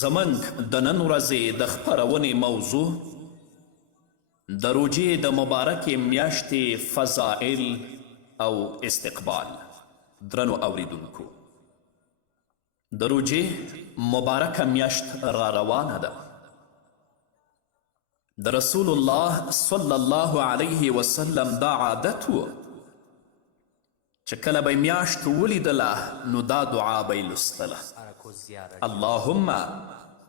زمنګ د نن ورځې د خپرونې موضوع د روژې د مبارکې میاشتې فضائل او استقبال. درنو اوریدونکو، د روژې مبارکه میاشت را روانه ده. د رسول الله صلی الله علیه وسلم دا عادت و چې کله به میاشت ولیدله نو دا دعا به یې لوستله: اللهم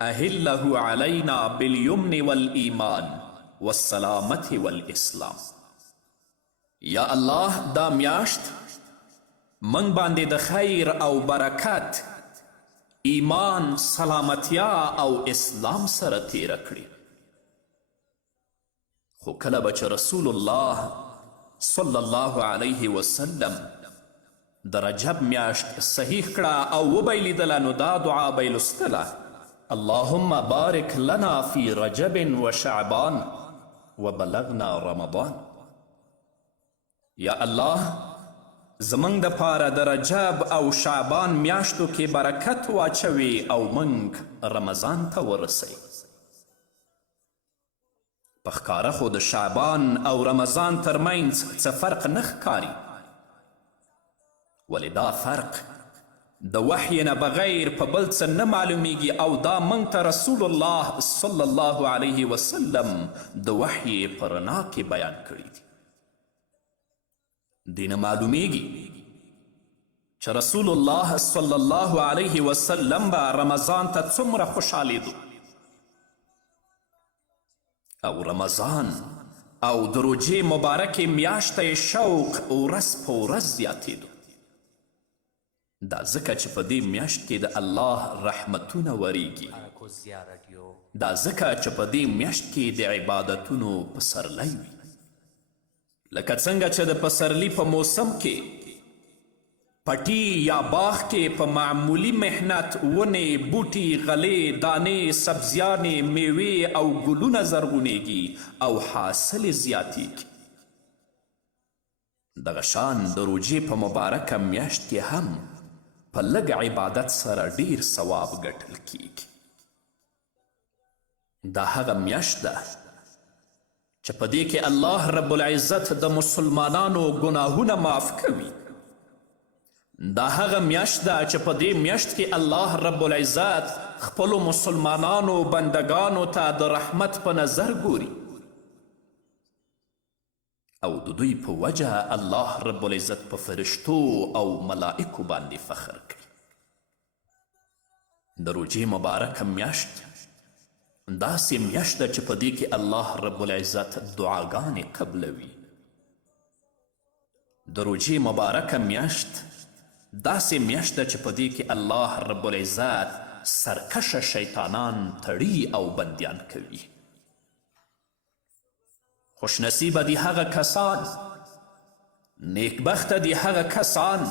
اهله علینا بالیمن والایمان والسلامت والاسلام. یا الله، دا میاشت من باندې د خیر او برکت، ایمان، سلامتیا او اسلام سره تیره کړي. خو کله به چې رسول الله صلی الله علیه وسلم د رجب میاشت صحیح کړه او وبه یې لیدله نو دا دعا به یې لوستله: اللهم بارک لنا فی رجب و شعبان وبلغنا رمضان. یا الله، زمونږ دپاره د رجب او شعبان میاشتو کې برکت واچوي او موږ رمضان ته ورسوي. په ښکاره خو د شعبان او رمضان ترمنځ څه فرق نه ښکاري، ولې دا فرق د وحی نه بغیر په بل څه نه معلومیږي او دا موږ ته رسول الله صلی الله علیه وسلم د وحی په رڼا کې بیان کړي دي. دې نه معلومیږي چې رسول الله صلی الله علیه وسلم به رمضان ته څومره خوشحالېدو او رمضان او د روژې مبارکې میاشت ته یې شوق ورځ په ورځ زیاتېدو. دا ځکه چې په دې میاشت کې د الله رحمتونه وریږي، دا ځکه چې په دې میاشت کې د عبادتونو پسرلی وي. لکه څنګه چې د پسرلي په موسم کې پټي یا باغ کې په معمولی محنت ونې، بوټي، غلې، دانې، سبزیانې، میوې او ګلونه زرغونیږي او حاصل زیاتیږي. دغه شان د روژې په مبارکه میاشت کې هم په لږ عبادت سره ډیر ثواب ګټل کیږي. دا هغه میاشت ده چې په دې کې الله رب العزت د مسلمانانو ګناهونه معاف کوي. دا هغه میاشت ده چې په دې میاشت کې الله رب العزت خپلو مسلمانانو بندگانو ته د رحمت په نظر ګوري او د دوی په وجه الله رب العزت په فرشتو او ملائکو باندې فخر کوي. د روژې مبارکه میاشت داسې میاشت ده چې په دې کې الله رب العزت دعاګانې قبلوي. د روژې مبارکه میاشت داسې میاشت ده چې په دې کې الله رب العزت سرکشه شیطانان تړي او بندیان کوي. خوشنصیبه دی هغه کسان، نیکبخته دی هغه کسان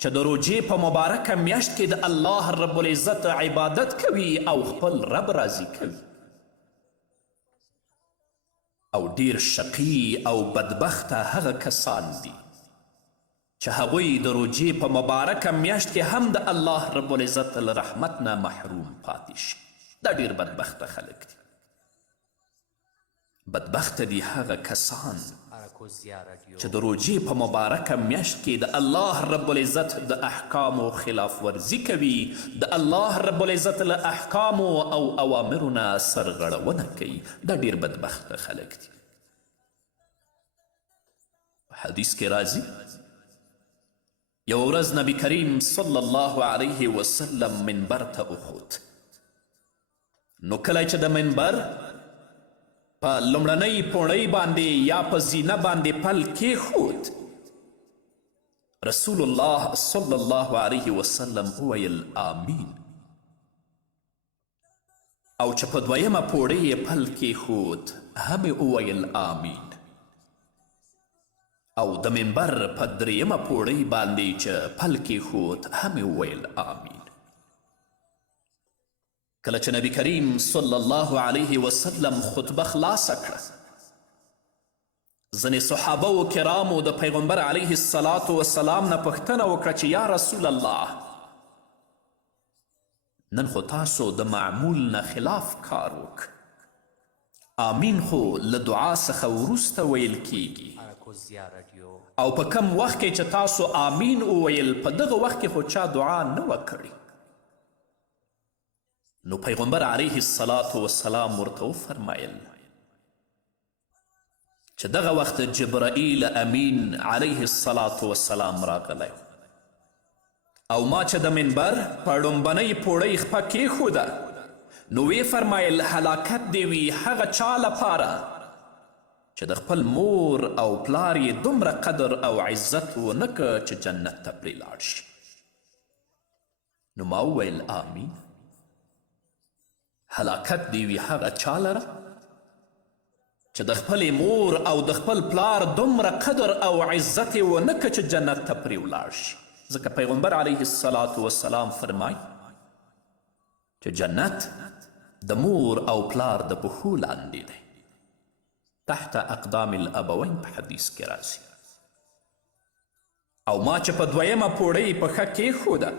چې د روژې په مبارکه میاشت کې د الله رب العزت عبادت کوي او خپل رب راضي کوي. او ډیر شقی او بدبخته هغه کسان دي چې هغوی د روژې په مبارکه میاشت کې هم د الله رب العزت له رحمت نه محروم پاتې شي. دا ډیر بدبخته خلک دي. بدبخته دي هغه کسان چې د روژې په مبارکه میاشت کې د الله رب العزت د احکامو خلاف ورزي کوي، د الله رب العزت له احکامو او اوامرو نه سرغړونه کوي. دا ډیر بدبخته خلک دي. حدیث کې راځي یو ورځ نبی کریم صلی الله علیه وسلم منبر ته وخوت. نو کله چې د منبر په لومړنۍ پوړۍ باندې یا په زینه باندې پل کېښود، رسول الله صلی الله علیه وسلم وویل آمین. او چې په دویمه پوړۍ یې پل کېښود هم یې وویل آمین. او د منبر په دریمه پوړۍ باندې چې پل کېښود هم یې وویل آمین. کله چې نبی کریم صلی الله علیه وسلم خطبه خلاصه کړه، ځینې صحابه و کرامو د پیغمبر علیه الصلاة والسلام نه پوښتنه وکړه چې یا رسول الله، نن خو تاسو د معمول نه خلاف کار وک. آمین خو له دعا څخه وروسته ویل کیږي، او په کم وخت کې چې تاسو آمین وویل په دغه وخت کې خو چا دعا نه وه کړې. نو پیغمبر علیه الصلاة والسلام ورته وفرمایل چې دغه وخت جبرائیل امین علیه الصلاة والسلام راغلی، او ما چې د منبر په ړومبنۍ پوړۍ خپه کیښوده نو وی فرمایل هلاکت دې وي هغه چا لپاره چې د خپل مور او پلار یې دومره قدر او عزت ونه که چې جنت ته پرې لاړ شي. نو ما وویل آمین. هلاکت دې وي هغه چا لره چې د خپلې مور او د خپل پلار دومره قدر او عزت یې ونه که چې جنت ته پرې ولاړ شي. ځکه پیغمبر علیه الصلاة والسلام فرمای چې جنت د مور او پلار د پښو لاندې دی، تحت اقدام الابوین په حدیث کې راځي. او ما چې په دویمه پوړۍ پښه کیښوده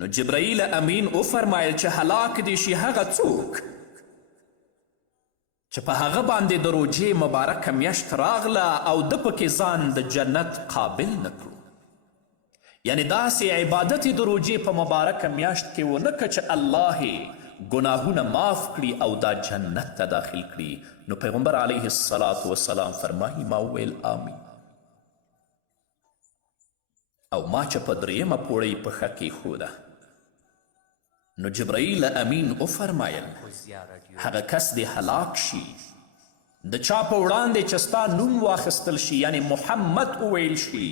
نو جبرائیل امین وفرمایل چې هلاک دې شي هغه څوک چې په هغه باندې د روجې مبارکه میاشت راغله او د پکې ځان د جنت قابل نه کړو. یعنی داسې عبادت د روجې په مبارکه میاشت کې ونه که چې الله گناهونه معاف کړي او دا جنت ته داخل کړي. نو پیغمبر علیه الصلاة والسلام فرمایي ما وویل آمین. او ما چې په درېیمه پوړۍ پښه کیښوده نو جبرائیل امین وفرمایل هغه کس دې هلاک شي د چا په وړاندې چې ستا نوم واخیستل شي، یعنی محمد وویل شي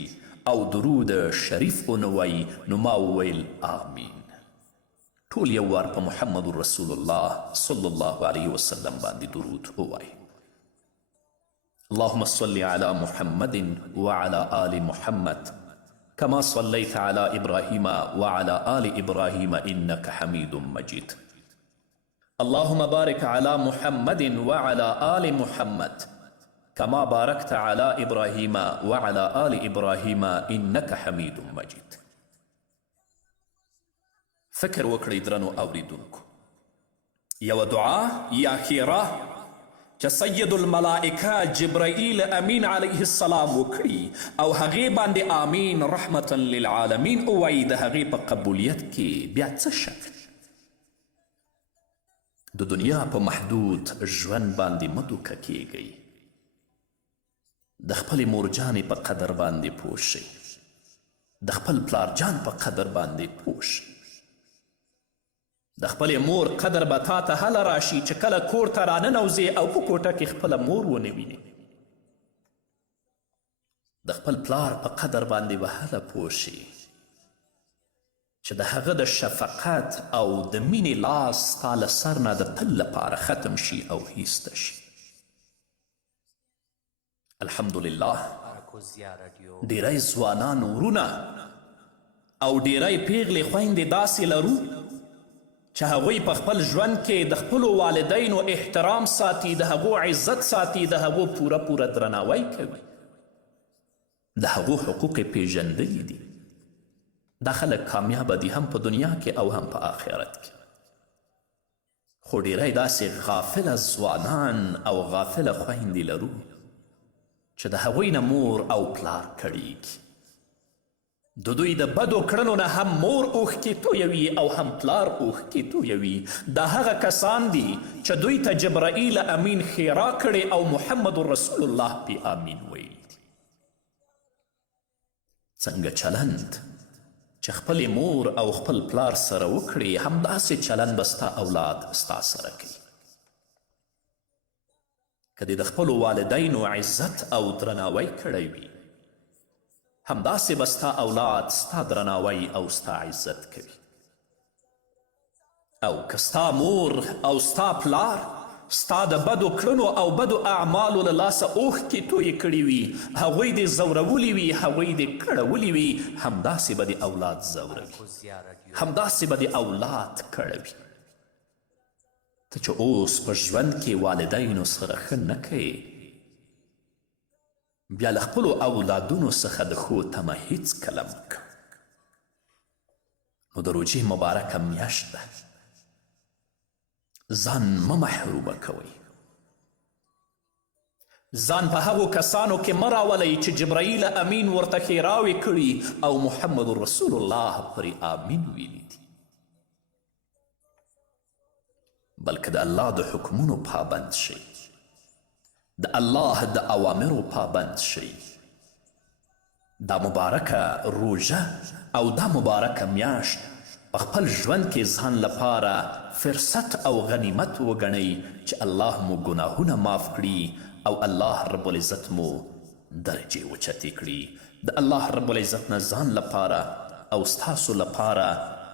او درود شریف ونه وایي. نو ما وویل آمین. ټول یو وار په محمد رسول الله صلی الله علیه وسلم باندې درود ووایي. اللهم صل على محمد وعلى آل محمد كما صليت على إبراهيم وعلى آل إبراهيم إنك حميد مجيد. اللهم بارك على محمد وعلى آل محمد كما باركت على إبراهيم وعلى آل إبراهيم إنك حميد مجيد. فکر وکړئ درنو اوریدونکو، یوه دعا یا خیره چې سید الملائکه جبرائیل امین علیه السلام وکړي او هغې باندې آمین رحمتا للعالمین ووایي، د هغې په قبولیت کې بیا څه شک؟ د دنیا په محدود ژوند باندې مه دوکه کیږئ. د خپلې مورجانې په قدر باندې پوه شئ، د خپل پلارجان په قدر باندې پوه شئ. د خپلې مور قدر به تا ته هله راشي چې کله کور ته راننوځې او په کوټه کې خپله مور ونه وینې. د خپل پلار په قدر باندې به هله پوه شي چې د هغه د شفقت او د مینې لاس ستا له سر نه د تل لپاره ختم شي او هیسته شي. الحمدلله ډیری ځوانان ورونه او ډیری پیغلې خویندې داسې لرو چې هغوی په خپل ژوند کې د خپلو والدینو احترام ساتي، د هغو عزت ساتي، د هغو پوره درناوی کوي، د هغو حقوق یې پیژندلي دي. دا خلک کامیابه دي هم په دنیا کې او هم په آخرت کې. خو ډیری داسې غافله ځوانان او غافله خویندې لرو چې د هغوی نه مور او پلار کړیږي. د دوی د بدو کړنو نه هم مور اوښکې تویوي او هم پلار اوښکې تویوي. دا هغه کسان دي چې دوی ته جبرائیل امین ښیرا کړې او محمد رسول الله پې آمین ویل دي. څنګه چلند چې خپلې مور او خپل پلار سره وکړي، همداسې چلند به ستا اولاد ستا سره کوي. که دې د خپلو والدینو عزت او درناوی کړی وي، همداسې به ستا اولاد ستا درناوی او ستا عزت کوي. او که ستا مور او ستا پلار ستا د بدو کړنو او بدو اعمالو له لاسه اوښکې تویې کړي وي، هغوی دې ځورولي وي، هغوی دې کړولي وي، همداسې به دې اولاد ځوروي، همداسې به دې اولاد کړوي. ته چې اوس په ژوند کې والدینو سره ښه نه کوې، بیا له خپلو اولادونو څخه د ښو تمه هیڅکله مه کوه. نو د روژې مبارکه میاشت ده، ځان مه محرومه کوئ. ځان په هغو کسانو کې مه راولئ چې جبرائیل امین ورته ښېراوې کړي او محمد رسول الله پرې آمین ویلي دي، بلکې د الله د حکمونو پابند شئ، د الله د اوامرو پابند شئ. دا مبارکه روژه او دا مبارکه میاشت په خپل ژوند کې ځان لپاره فرصت او غنیمت وګڼئ چې الله مو ګناهونه معاف کړي او الله رب العزت مو درجې اوچتې کړي. د الله رب العزت نه ځان لپاره او ستاسو لپاره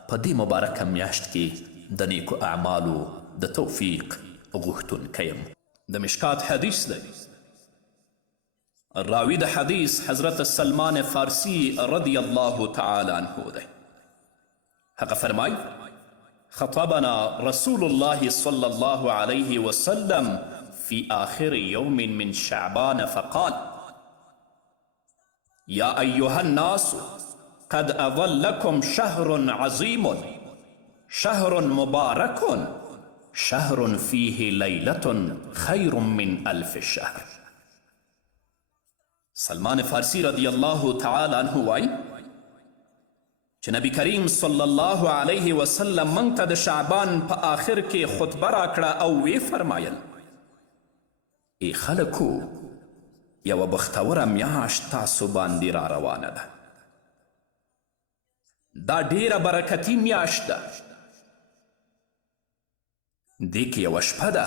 په دې مبارکه میاشت کې د نیکو اعمالو د توفیق غوښتونکی یم. د مشکات حدیث دی، راوی د حدیث حضرت سلمان فارسی رضی الله تعالی عنه دی. هغه فرمای خطبنا رسول الله صلی الله علیه وسلم في آخر يوم من شعبان فقال يا أيها الناس قد أظلكم شهر عظيم شهر مبارك شهر فيه ليلة خير من 1000 شهر. سلمان فارسی رضی الله تعالی عنه وای چې نبی کریم صلی الله علیه وسلم موږ ته د شعبان په آخر کې خطبه راکړه او وی فرمایل ای خلکو یوه بختوره میاشت تاسو باندې را روانه ده. دا ډیره برکتي میاشت ده. دې کې یوه شپه ده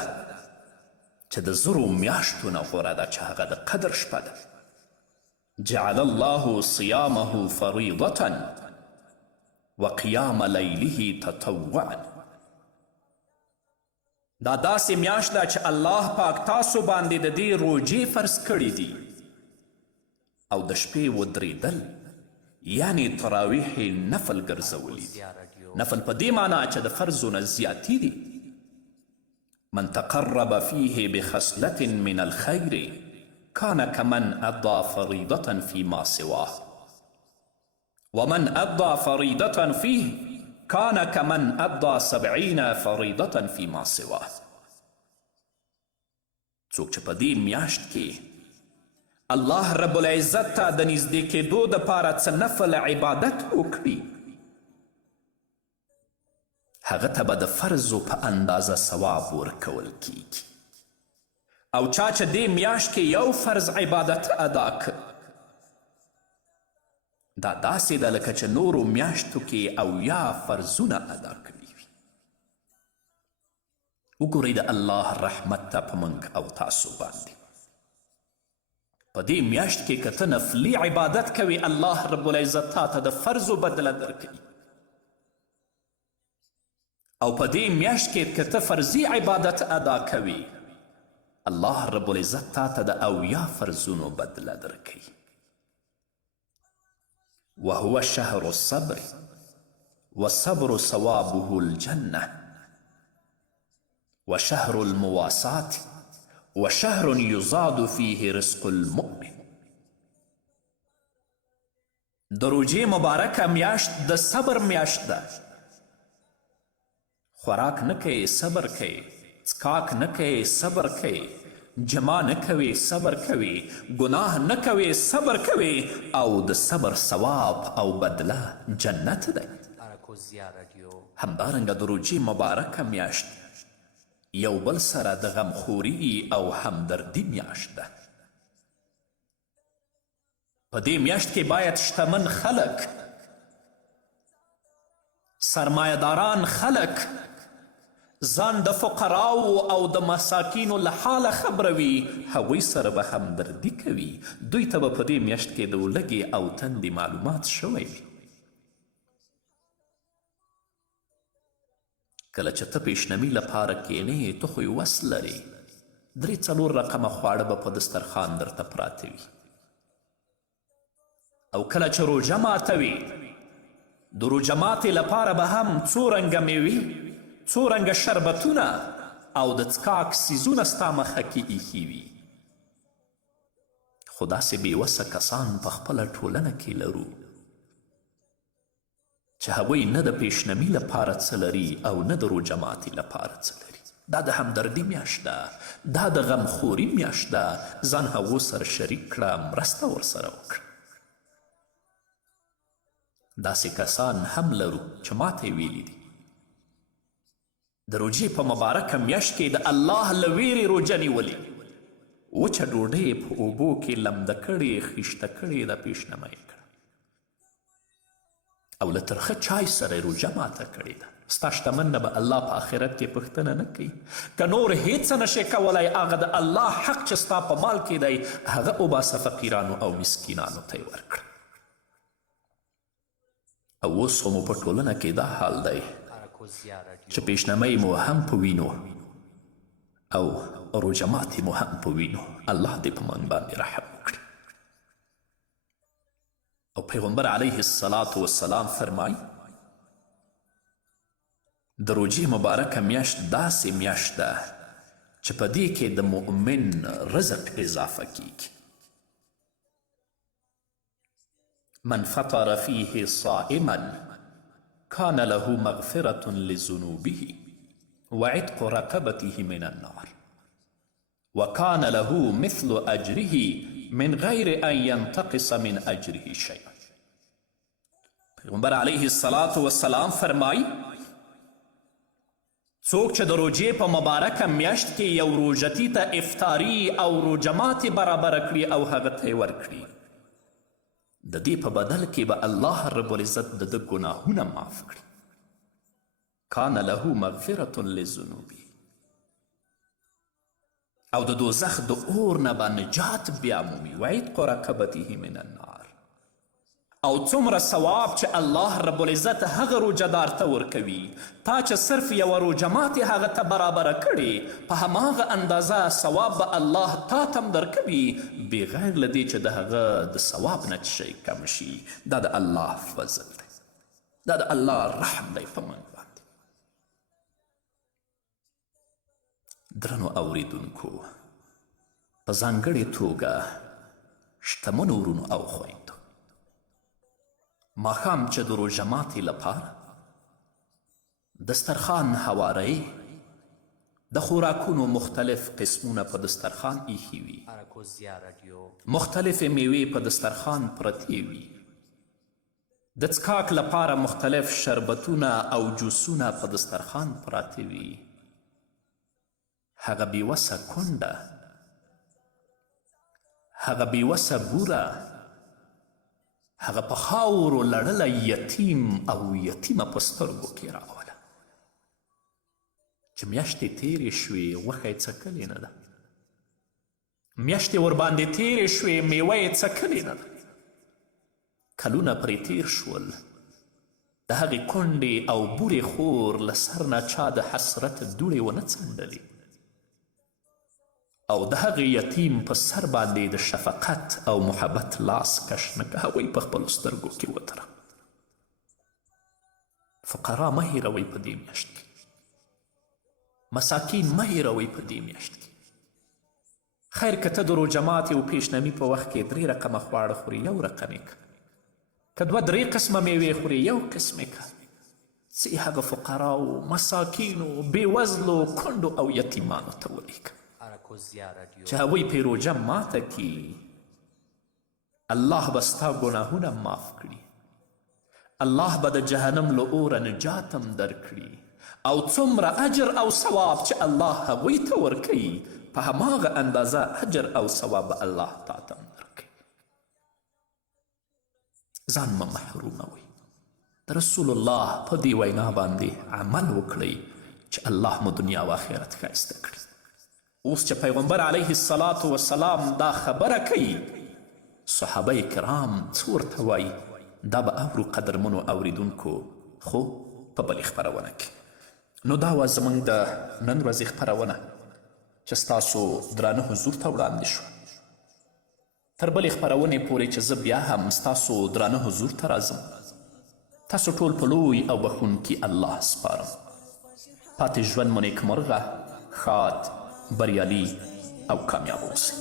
چې د زرو میاشتو نه غوره ده چې هغه د قدر شپه ده. جعل الله صيامه فريضة وقيام ليله تطوعا. دا داسې میاشت ده چې الله پاک تاسو باندې د دې روژې فرض کړي دي او د شپې ودرېدل یعنی تراویح نفل ګرځولی دي. نفل په دې معنا چې د فرضو نه زیاتي دي. من تقرب فيه بخصلة من الخير كان كمن أضى فريضة فيما سواه ومن أضى فريضة فيه كان كمن أضى 70 فريضة فيما سواه. څوک چې په دې میاشت کې الله رب العزت ته د نږدې کېدو دپاره څه نفل عبادت وکړي هغه ته به د فرضو په اندازه ثواب ورکول کیږي. او چا چې دې میاشت کې یو فرض عبادت ادا کړ دا داسې ده لکه چې نورو میاشتو کې 80 فرضونه ادا کړي وي. وګورئ د الله رحمت ته په موږ او تاسو باندې. په دې میاشت کې که ته نفلي عبادت کوي الله رب العزت تا ته د فرضو بدله درکوي. او په دې میاشت کې که ته فرضي عبادت ادا کوي الله رب العزت تا ته د 80 فرضونو بدله درکوي. وهو شهر الصبر والصبر ثوابه الجنة وشهر المواساة وشهر يزاد فيه رزق المؤمن. د روژې مبارکه میاشت د صبر میاشت ده. خوراک نه کوې صبر کوې، څکاک نه کوې صبر کوې، جما نه کوې صبر کوې، ګناه نه کوې صبر کوې او د صبر ثواب او بدله جنت دی. همدارنګه د روژې مبارکه میاشت یو بل سره د غمخوري او همدردي میاشت ده. په دې میاشت کې باید شتمن خلک، سرمایهداران خلک ځان د فقراو او د مساکینو له حاله خبروي، هغوی سره به همدردي کوي. دوی ته به په دې میاشت کې د ولږې او تندې معلومات شوی وي. کله چې ته پیشنمي لپاره کینې ته خو یې وس لرې 3-4 رقمه خواړه به په دسترخوان درته پراته وي. او کله چې روژه ماتوي د روژه ماتې لپاره به هم څو رنګه میوې، څو رنګه شربتونه او د څکاک څیزونه ستا مخه کې ایښي وي. خو داسې بېوسه کسان په خپله ټولنه کې لرو چې هغوی نه د پیشنمي لپاره څه لري او نه د روژه ماتي لپاره څه لري. دا د همدردي میاشت ده، دا د غمخوري میاشت ده. ځان هغو سره شریک کړه، مرسته ورسره وکړه. داسې کسان هم لرو چې ماته یې ویلي دي د روژې په مبارکه میاشت کې د الله له ویرې روژه نیولې، وچه ډوډۍ په اوبو کې لمده کړې، خیشته کړې، د پیشنمه یې کړه او له ترخه چای سره روژه ماته کړې ده. ستا شتمن نه به الله په آخرت کې پوښتنه نه کوي. که نور هیڅ نشې کولی، هغه د الله حق چې ستا په مال کې دی هغه وباسه، فقیرانو او مسکینانو ته یې ورکړه. او اوس خو مو په ټولنه کې دا حال دی چې پیشنمۍ مو هم په وینو او روژه ماتې مو هم په وینو. الله دې په موږ باندې رحم وکړي. او پیغمبر علیه الصلاة والسلام فرمایي د روژې مبارکه میاشت داسې میاشت ده چې په دې کې د مؤمن رزق اضافه کیږي. من فطر فيه صائما كان له مغفرة لذنوبه وعتق رقبته من النار وكان له مثل أجره من غير أن ينتقص من أجره شيئا. پیغمبر علیه الصلاة والسلام فرمایي څوک چې د روژې په مبارکه میاشت کې یو روژتي ته افطاري او روژه ماتې برابره کړي او هغه ته یې ورکړي، د دې په بدل کې به الله رب العزت د ده ګناهونه معاف کړي. کان له مغفرة لذنوبه، او د دوزخ د اور نه به نجات بیا مومي. وعتق رقبته من النار، او څومره ثواب چې الله رب العزت هغه روژهدار ته ورکوي، تا چې صرف یوه روژه ماتې هغه ته برابره کړې، په هماغه اندازه ثواب به الله تا ته هم درکوي، بغیر له دې چې د هغه د ثواب نه څه شی کم شي. دا د الله فضل دی، دا د الله رحم دی په موږ باندې. درنو اوریدونکو، په ځانګړې توګه شتمنو ورونو او خویندو، ماښام چې د روژه ماتې لپاره دسترخوان هواری، د خوراکونو مختلف قسمونه په دسترخوان ایښي وي، مختلفې میوې په دسترخوان پرتې وي، د څښاک لپاره مختلف شربتونه او جوسونه په دسترخوان پراته وي. هغه بېوسه کونډه، هغه بېوسه بوره، هغه په خاورو لړله یتیم او یتیمه په سترګو کې راوله چې میاشتې تیرې شوې، غوښه یې څکلې نه ده، میاشتې ورباندې تیرې شوې، میوه یې څکلې نه ده، کلونه پرې تیر شول، د هغې کونډې او بورې خور له سر نه چا د حسرت دوړې ونه څنډلې، او د هغې یتیم په سر باندې د شفقت او محبت لاس کش نه که، هغوی په خپلو سترګو کې وتره. فقرا مه هیروئ په دې میاشت کې، مساکین مه هیروئ په دې میاشت کې. خیر که ته د روژه ماتې او پیشنمي په وخت کې 3 رقمه خواړه خوري، 1 رقم یې که، که 2-3 قسمه میوې خوري، 1 قسم یې که. څه هغه فقراو، مساکینو، بېوزلو، کونډو او یتیمانو ته ولیږه چې هغوی پې روژه ماته کي. الله به ستا ګناهونه معاف کړي، الله به د جهنم له اوره نجات هم درکړي، او څومره اجر او ثواب چې الله هغوی ته ورکوي، په هماغه اندازه اجر او ثواب به الله تا ته هم درکوي. ځان مه محروموئ، د رسول الله په دې وینا باندې عمل وکړئ چې الله مو دنیا و آخرت ښایسته کړي. اوس چې پیغمبر علیه الصلاة والسلام دا خبره کوي، صحابه کرام څه ورته وایي؟ دا به اورو قدرمنو اوریدونکو، خو په بلې خپرونه کې. نو دا وه زموږ د نن ورځې خپرونه چې ستاسو درانه حضور ته وړاندې شوه. تر بلې خپرونې پورې چې زه بیا هم ستاسو درانه حضور ته راځم، تاسو ټول په لوی او بخونکي الله سپارم. پاتې ژوند مو نیکمرغه، ښاد، بریالي او کامیاب اوسئ.